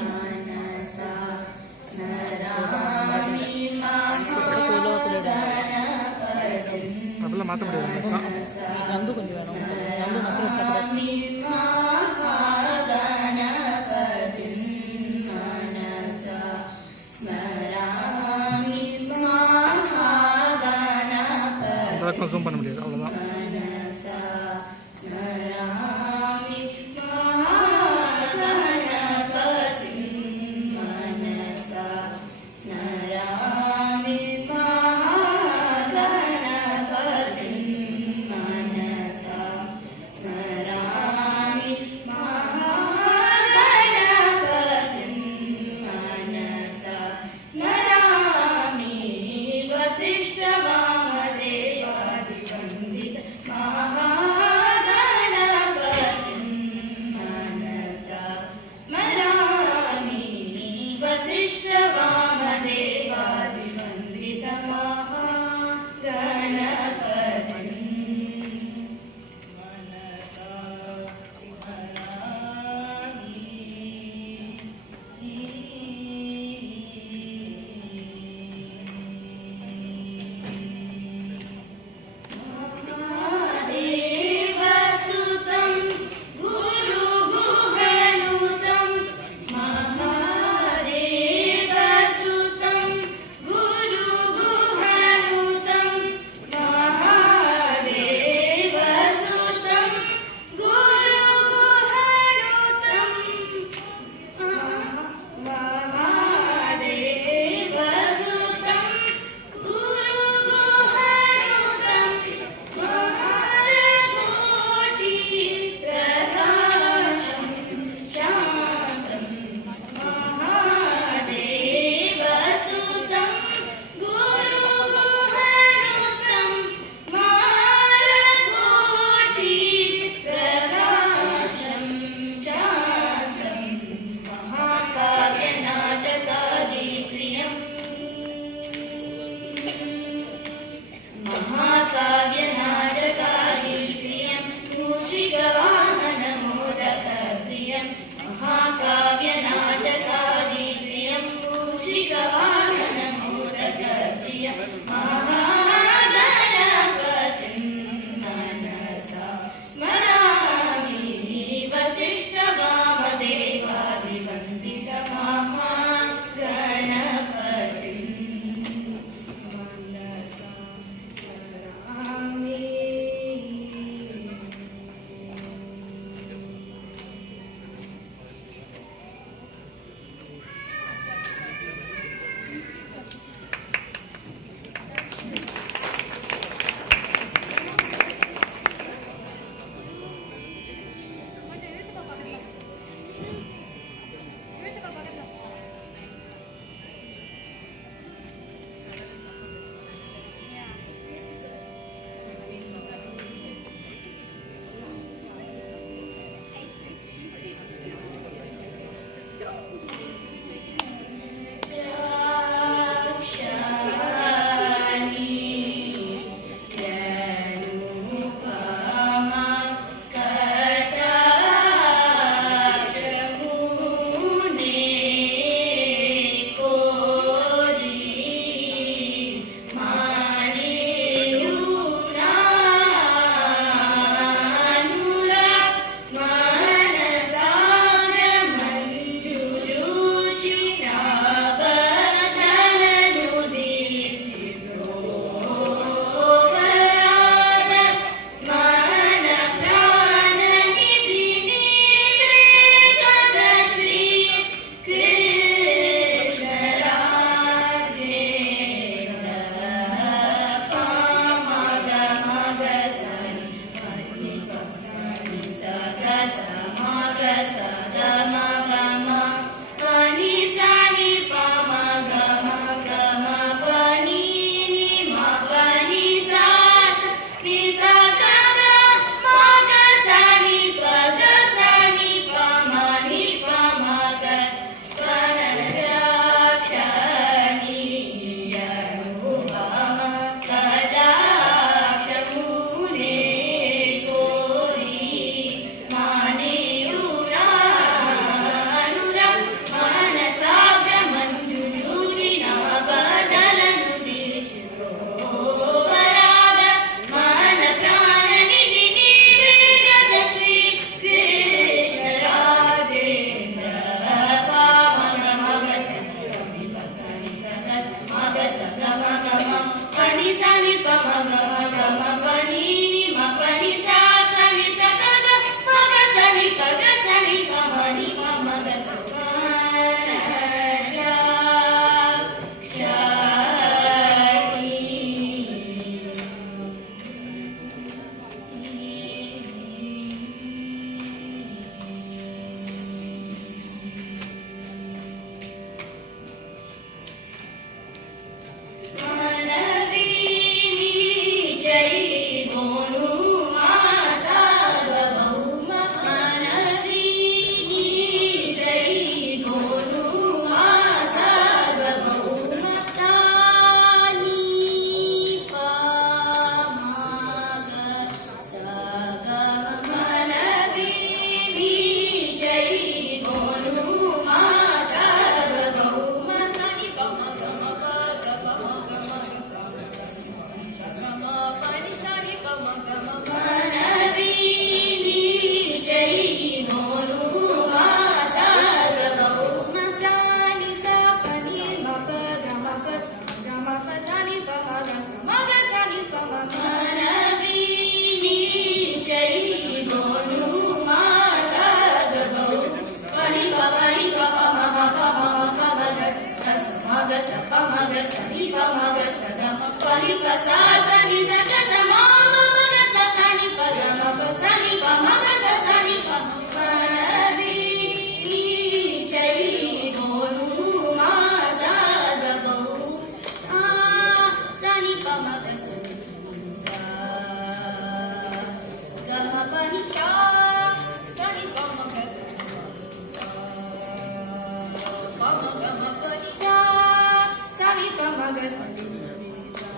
मनसा स्मरामि महागणपतिं मनसा स्मरामि महागणपतिं मनसा स्मरामि महागणपतिं ஜூம் பண்ண முடியாது, அவ்வளோதான். मनसा स्मरामि महागणपतिं मनसा स्मरामि महागणपतिं मनसा स्मरामि महागणपतिं मनसा स्मरामि वसिष्ठवामदेवादिवन्द्यान् మగ స ప మగ స ని ప మగ స గ మ ప ని ప స స ని స గ స మ మ మగ స స ని ప గ మ ప స ని ప మగ స స ని ప మ రి ని చై గోను మా స గ బహు ఆ స ని ప మగ స ని ని స గ మ ప ని స స ని ప మగ స Sani pa maga sani sa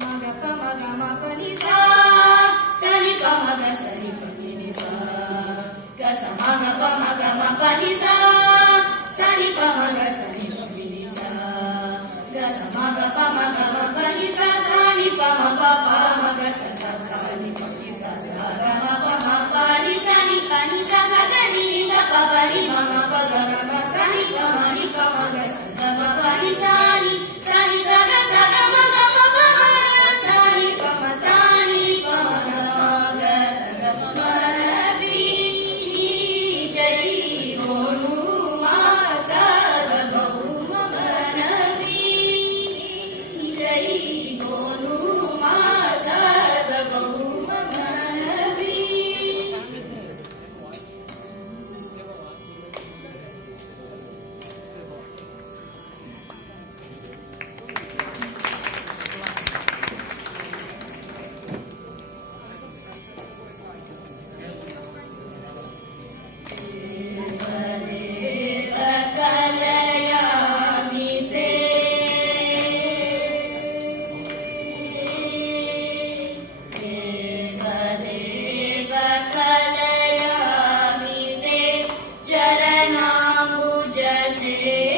maga pa maga ma pa ni sa sani pa maga sani pa ni sa ga sa maga pa maga ma pa ni sa sani pa maga sani pa ni sa ga sa maga pa maga ma pa ni sa sani pa ma pa maga sa sa sani pa ni sa sa ga ma pa ni sa ni pa ni sa sa ga ni sa pa ni ma pa ga ma sani pa ma ni pa maga sa ga ma pa ni sa ni sa ga ma ga ma pa ma sa ni pa ma sa ni pa ma ga ma ga sa ga ma ma ri ni jai gonu ma sa ga bahu ma na ri ni jai gonu ma sa ga bahu ma na ri Kalayaami te charanambuja se